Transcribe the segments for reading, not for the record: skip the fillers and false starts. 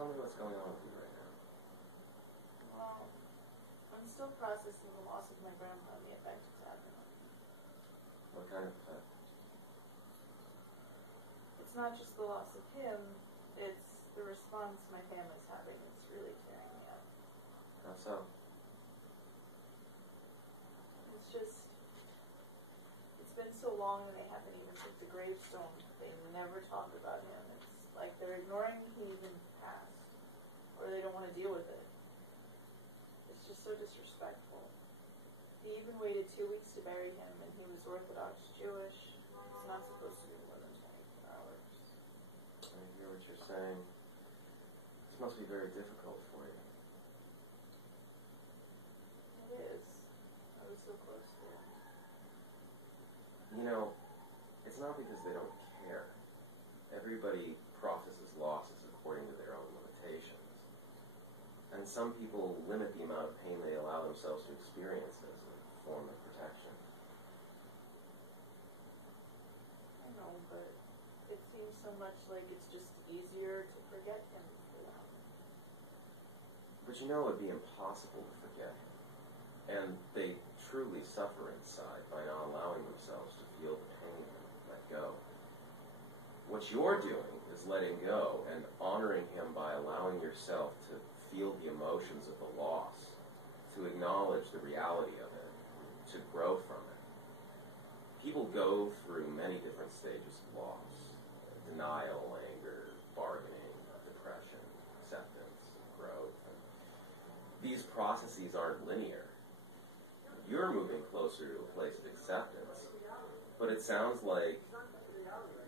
tell me what's going on with you right now. Well, I'm still processing the loss of my grandpa and the effect it's having on me. What kind of effect? It's not just the loss of him, it's the response my family's having. It's really tearing me up. How so? It's just, it's been so long and they haven't even put the gravestone. They never talk about him. It's like they're ignoring he even passed, or they don't want to deal with it. It's just so disrespectful. He even waited 2 weeks to bury him, and he was Orthodox Jewish. It's not supposed to be more than 24 hours. I hear what you're saying. This must be very difficult for you. It is. I was so close to it. You know, it's not because they don't care. Everybody processes losses according to their own limitations. And some people limit the amount of pain they allow themselves to experience as a form of protection. I know, but it seems so much like it's just easier to forget him for them. But you know it would be impossible to forget him. And they truly suffer inside by not allowing themselves to feel the pain and let go. What you're doing is letting go and honoring him by allowing yourself to feel the emotions of the loss, to acknowledge the reality of it, to grow from it. People go through many different stages of loss: denial, anger, bargaining, depression, acceptance, growth. And these processes aren't linear. You're moving closer to a place of acceptance, but it sounds like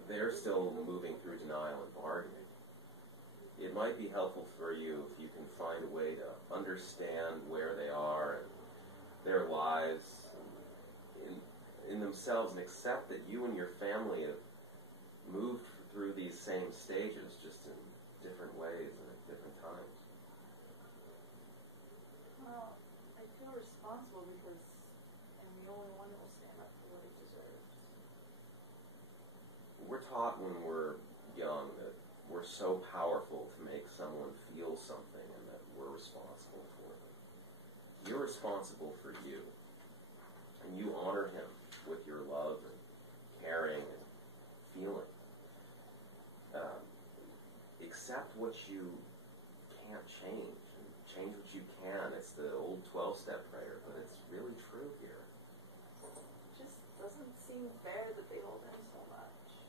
they're still moving through denial and bargaining. It might be helpful for you if you can find a way to understand where they are and their lives in themselves, and accept that you and your family have moved through these same stages, just in different ways and at different times. Well, I feel responsible because I'm the only one who will stand up for what he deserves. We're taught when we're young that we're so powerful to make someone feel something and that we're responsible for them. You're responsible for you, and you honor him with your love and caring and feeling. Accept what you can't change, and change what you can. It's the old 12-step prayer, but it's really true here. It just doesn't seem fair that they hold him so much.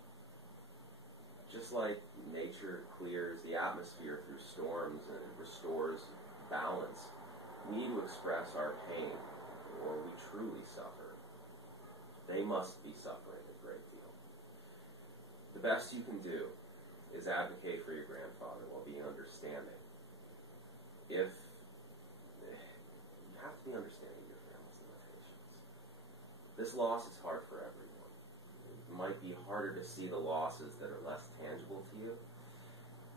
Just like nature clears the atmosphere through storms and restores balance, we need to express our pain, or we truly suffer. They must be suffering a great deal. The best you can do is advocate for your grandfather while being understanding. You have to be understanding of your family's limitations. This loss is hard for everyone. It might be harder to see the losses that are less tangible to you.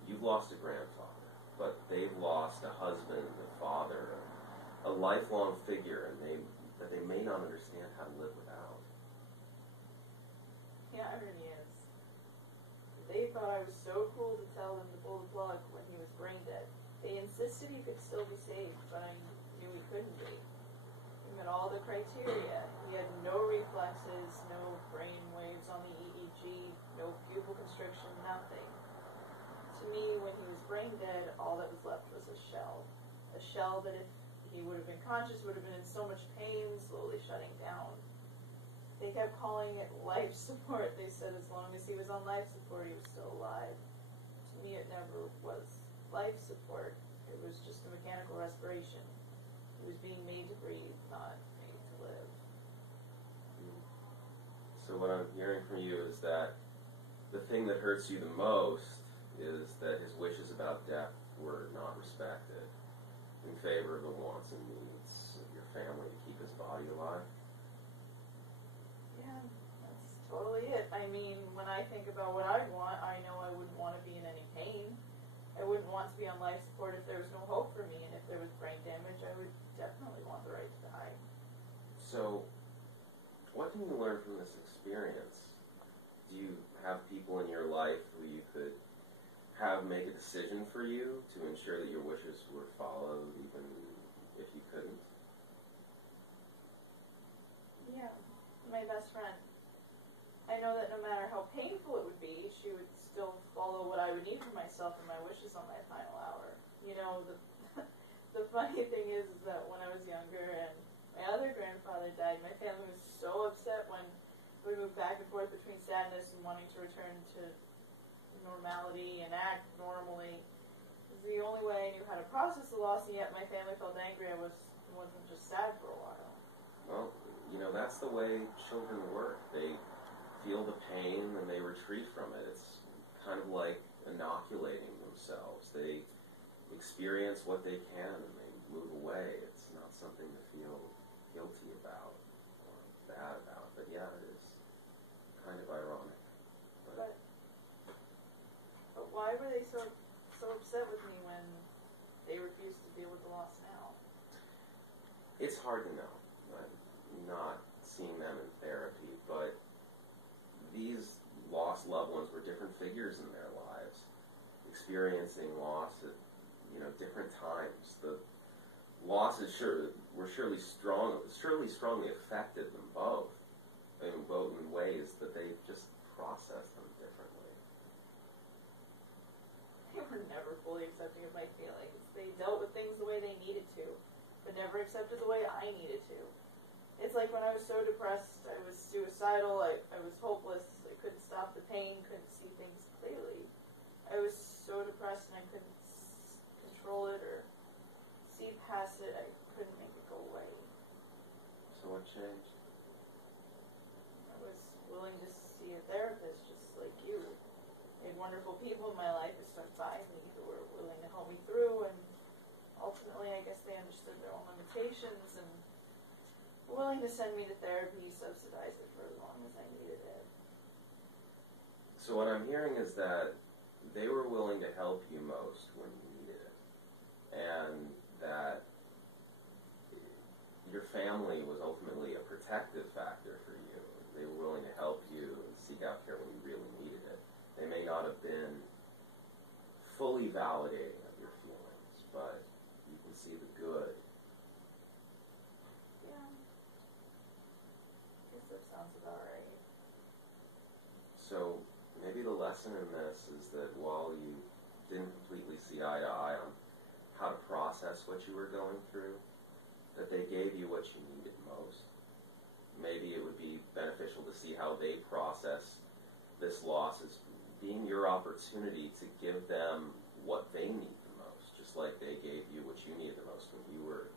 You've lost a grandfather, but they've lost a husband, a father, a lifelong figure, and that they may not understand how to live without. The irony is, they thought I was so cool to tell them to pull the plug when he was brain dead. They insisted he could still be saved, but I knew he couldn't be. He met all the criteria. He had no reflexes, no brain waves on the EEG, no pupil constriction, nothing. To me, when he was brain dead, all that was left was a shell. A shell that if he would have been conscious would have been in so much pain, slowly shutting down. They kept calling it life support. They said as long as he was on life support, he was still alive. To me, it never was life support. It was just a mechanical respiration. He was being made to breathe, not made to live. So what I'm hearing from you is that the thing that hurts you the most is that his wishes about death were not respected in favor of the wants and needs of your family to keep his body alive. Yeah, that's totally it. I mean, when I think about what I want, I know I wouldn't want to be in any pain. I wouldn't want to be on life support if there was no hope for me, and if there was brain damage, I would definitely want the right to die. So, what can you learn from this experience? Do you have people in your life who you could make a decision for you to ensure that your wishes were followed, even if you couldn't? Yeah, my best friend. I know that no matter how painful it would be, she would still follow what I would need for myself and my wishes on my final hour. You know, the the funny thing is that when I was younger and my other grandfather died, my family was so upset when we moved back and forth between sadness and wanting to return to normality and act normally. It was the only way I knew how to process the loss, and yet my family felt angry I wasn't just sad for a while. Well, you know, that's the way children work. They feel the pain and they retreat from it. It's kind of like inoculating themselves. They experience what they can and they move away. It's not something to feel guilty about or bad about. But yeah, it is kind of ironic. But why were they so upset with me when they refused to deal with the loss now? It's hard to know. I'm not seeing them in therapy, but these lost loved ones were different figures in their lives, experiencing loss at different times. The losses were surely strongly affected them both, both in ways that they just processed them differently. They were never fully accepting of my feelings. They dealt with things the way they needed to, but never accepted the way I needed to. It's like when I was so depressed, I was suicidal, I was hopeless, I couldn't stop the pain, couldn't see things clearly. I was so depressed and I couldn't control it or see past it, I couldn't make it go away. So what changed? I was willing to see a therapist just like you. I had wonderful people in my life who stuck by me, who were willing to help me through, and ultimately I guess they understood their own limitations and were willing to send me to therapy, subsidize it for as long as I needed it. So what I'm hearing is that they were willing to help you most when you needed it, and that your family was ultimately a protective factor for you. They were willing to help you and seek out care when you really needed it. They may not have been fully validating of your feelings, but you can see the good. Yeah. I guess that sounds about right. So maybe the lesson in this is that while you didn't completely see eye to eye on how to process what you were going through, that they gave you what you needed most. Maybe it would be beneficial to see how they process this loss as being your opportunity to give them what they need the most, just like they gave you what you needed the most when you were